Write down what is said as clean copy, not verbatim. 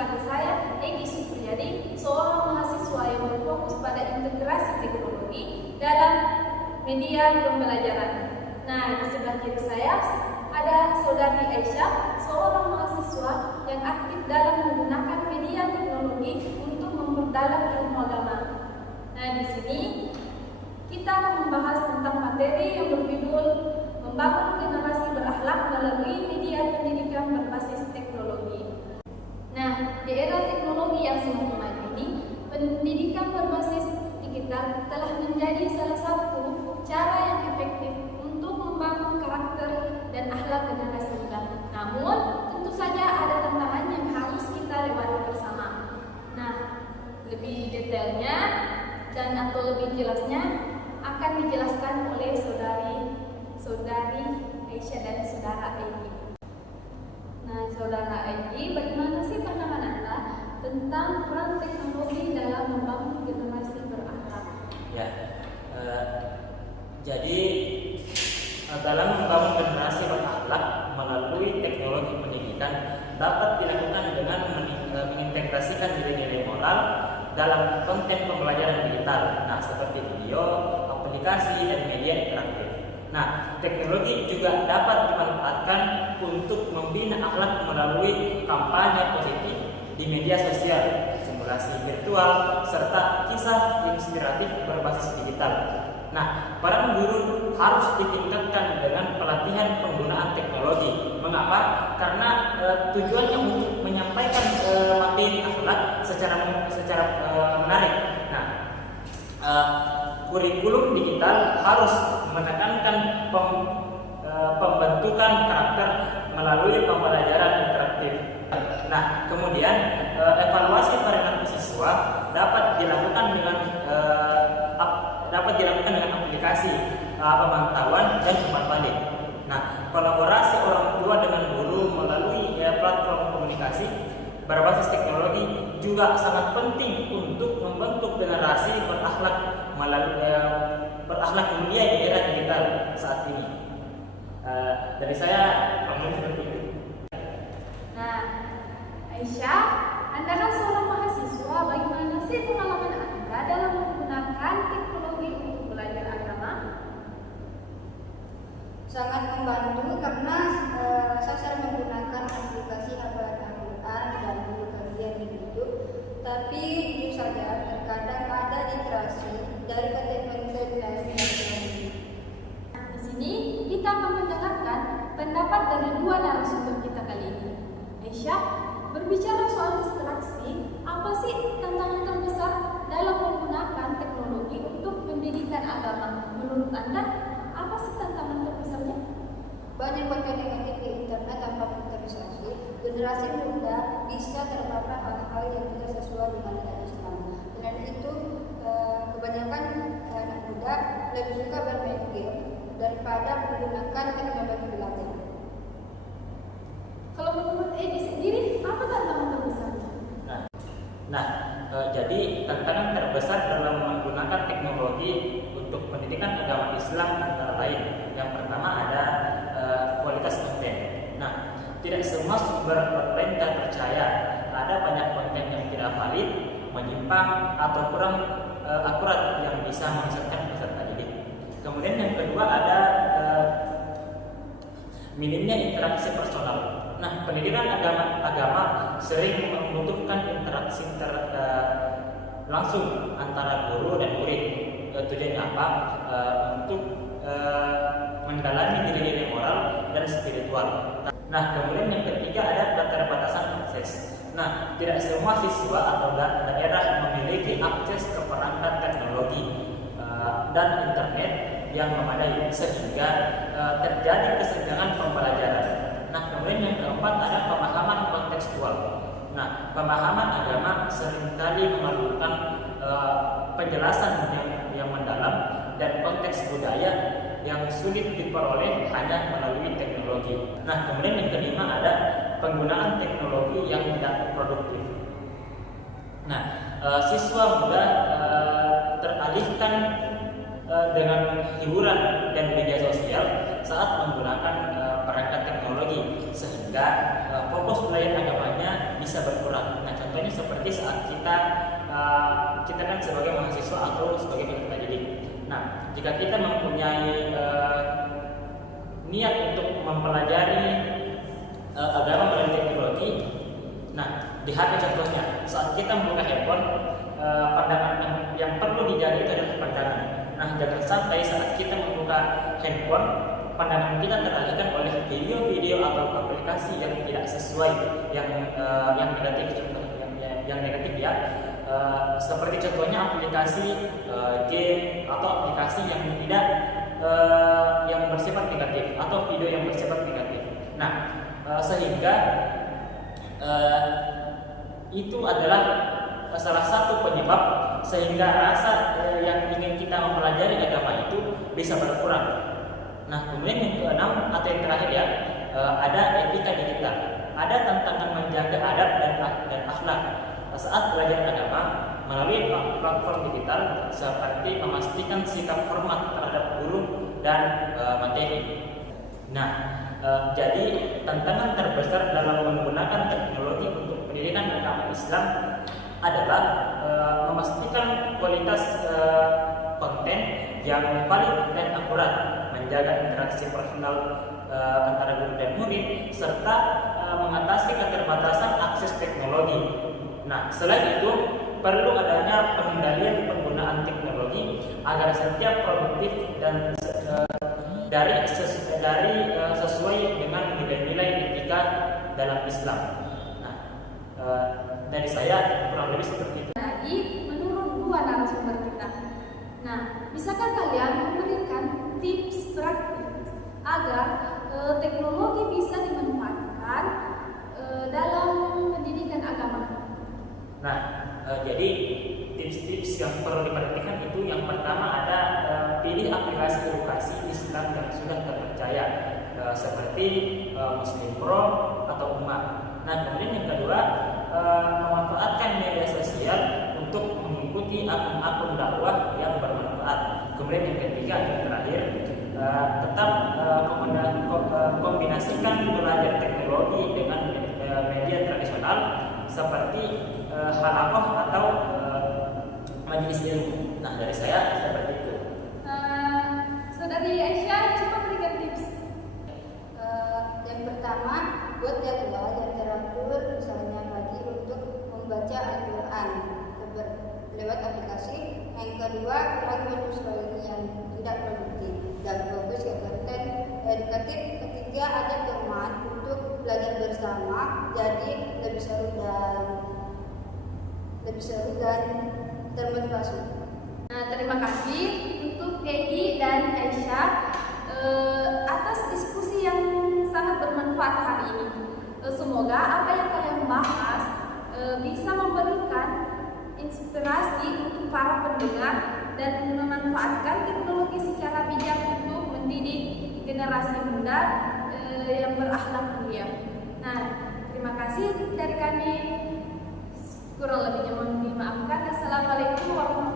kata saya, Egy Supriyadi, seorang mahasiswa yang berfokus pada integrasi teknologi dalam media pembelajaran. Nah, di sebelah kiri saya ada saudari Aisyah, seorang mahasiswa yang aktif dalam menggunakan media teknologi untuk memperdalam ilmu agama. Nah, di sini kita akan membahas tentang materi yang berjudul Membangun Generasi Berakhlak Melalui Media Pendidikan Berbasis Teknologi. Nah, di era teknologi yang semakin maju ini, pendidikan berbasis digital telah menjadi salah satu cara yang efektif untuk membangun karakter dan akhlak generasi muda. Namun, tentu saja ada tantangan yang harus kita lewati bersama. Nah, lebih detailnya dan atau lebih jelasnya akan dijelaskan oleh saudari Aisyah dan saudara Egy. Nah, saudara Egy, bagaimana sih pandangan Anda tentang peran teknologi dalam membangun generasi berakhlak? Ya, jadi dalam membangun generasi berakhlak melalui teknologi pendidikan dapat dilakukan dengan mengintegrasikan nilai-nilai moral dalam konten pembelajaran digital. Nah, seperti video, aplikasi, dan media interaktif. Nah, teknologi juga dapat dimanfaatkan untuk membina akhlak melalui kampanye positif di media sosial, simulasi virtual, serta kisah inspiratif berbasis digital. Nah, para guru harus ditingkatkan dengan pelatihan penggunaan teknologi. Mengapa? Karena tujuannya untuk menyampaikan materi akhlak secara menarik. Nah, kurikulum digital harus menekankan pembentukan karakter melalui pembelajaran interaktif. Nah, kemudian evaluasi perilaku siswa dapat dilakukan dengan aplikasi pemantauan dan umpan balik. Nah, kolaborasi orang tua dengan guru melalui platform komunikasi berbasis teknologi juga sangat penting untuk membentuk generasi berakhlak mulia di era digital saat ini. Dari saya, seperti itu. Nah, Aisyah, Anda kan seorang mahasiswa, bagaimana sih pengalaman Anda dalam menggunakan teknologi untuk belajar agama? Sangat membantu karena saya sering menggunakan aplikasi hafalan Al-Quran dan buku kajian di YouTube. Tapi jujur saja terkadang ada distraksi dari konten-konten lain yang lain. Di sini kita akan mendengarkan pendapat dari dua narasumber kita kali ini. Aisyah, berbicara soal distraksi, apa sih tantangan terbesar dalam menggunakan teknologi untuk pendidikan agama? Menurut Anda, apa sih tantangan terbesarnya? Banyak konten negatif di internet tanpa filterisasi. Generasi muda bisa terpapar hal-hal yang tidak sesuai dengan nilai Islam. Dan itu kebanyakan anak muda lebih suka bermain game daripada menggunakan teknologi belajar. Kalau menurut Egy sendiri, apa tantangan terbesarnya? Jadi tantangan terbesar dalam menggunakan teknologi untuk pendidikan agama Islam antara lain. Yang pertama ada kualitas konten. Nah, tidak semua sumber online terpercaya. Ada banyak konten yang tidak valid, menyimpang, atau kurang akurat yang bisa menyesatkan peserta didik. Kemudian yang kedua ada minimnya interaksi personal. Nah, pendidikan agama sering membutuhkan interaksi langsung antara guru dan murid. Tujuannya apa? Untuk mendalami nilai-nilai moral dan spiritual. Nah, kemudian yang ketiga ada keterbatasan akses. Nah, tidak semua siswa atau daerah memiliki akses ke perangkat teknologi dan internet yang memadai sehingga terjadi kesenjangan pembelajaran. Nah, kemudian yang keempat ada pemahaman kontekstual. Nah, pemahaman agama seringkali memerlukan penjelasan yang mendalam dan konteks budaya yang sulit diperoleh hanya melalui teknologi. Nah, kemudian yang kelima ada penggunaan teknologi yang tidak produktif. Nah, siswa muda teralihkan dengan hiburan dan media sosial saat menggunakan perangkat teknologi, sehingga fokus belajar agamanya bisa bisa berkurang. Nah, contohnya seperti saat kita kan sebagai mahasiswa atau sebagai peserta didik. Nah, jika kita mempunyai niat untuk mempelajari agama melalui teknologi, nah di HP contohnya, saat kita membuka handphone, pandangan yang perlu dijaga itu adalah pandangan. Nah, jangan sampai saat kita membuka handphone, pandangan kita teralihkan oleh video-video atau aplikasi yang tidak sesuai, yang negatif, yang negatif ya. Seperti contohnya aplikasi game atau aplikasi yang tidak yang bersifat negatif atau video yang bersifat negatif. Nah, sehingga itu adalah salah satu penyebab sehingga rasa yang ingin kita mempelajari agama itu bisa berkurang. Nah, kemudian yang keenam atau yang terakhir ya, ada etika digital. Ada tantangan menjaga adab dan akhlak saat belajar agama melalui platform digital, seperti memastikan sikap hormat terhadap guru dan materi. Nah, jadi tantangan terbesar dalam menggunakan teknologi untuk pendidikan agama Islam adalah memastikan kualitas konten yang valid dan akurat, menjaga interaksi personal antara guru dan murid, serta mengatasi keterbatasan akses teknologi. Nah, selain itu perlu adanya pengendalian penggunaan teknologi agar setiap produktif dan sesuai dengan nilai-nilai etika dalam Islam. Nah, dari saya kurang lebih seperti itu. Lagi menurut dua narasumber kita. Nah, bisakah kalian memberikan tips praktis agar teknologi bisa dimanfaatkan dalam pendidikan agama? Nah, jadi tips-tips yang perlu diperhatikan itu yang pertama ada pilih aplikasi edukasi Islam yang sudah terpercaya seperti Muslim Pro atau Ummah. Nah, kemudian yang kedua memanfaatkan media sosial untuk mengikuti akun-akun dakwah yang bermanfaat. Kemudian yang ketiga dan terakhir tetap kombinasikan belajar teknologi dengan media tradisional seperti halaqah atau majelis ilmu. Nah, dari saya seperti itu. Saudari Aisyah, coba berikan tips. Yang pertama, buat jadwal yang teratur, misalnya pagi untuk membaca Al-Quran lewat aplikasi. Yang kedua, kurangi waktu sekali yang tidak produktif dan fokus ke konten edukatif. Ketiga, ajak teman untuk belajar bersama, jadi lebih seru dan termotivasi. Nah, terima kasih untuk Kegi dan Aisyah atas diskusi yang sangat bermanfaat hari ini. Semoga apa yang kalian bahas bisa memberikan inspirasi untuk para pendengar dan memanfaatkan teknologi secara bijak untuk mendidik generasi muda yang berakhlak mulia. Nah, terima kasih dari kami. Kurang lebihnya mohon dimaafkan. Assalamualaikum warahmatullahi wabarakatuh.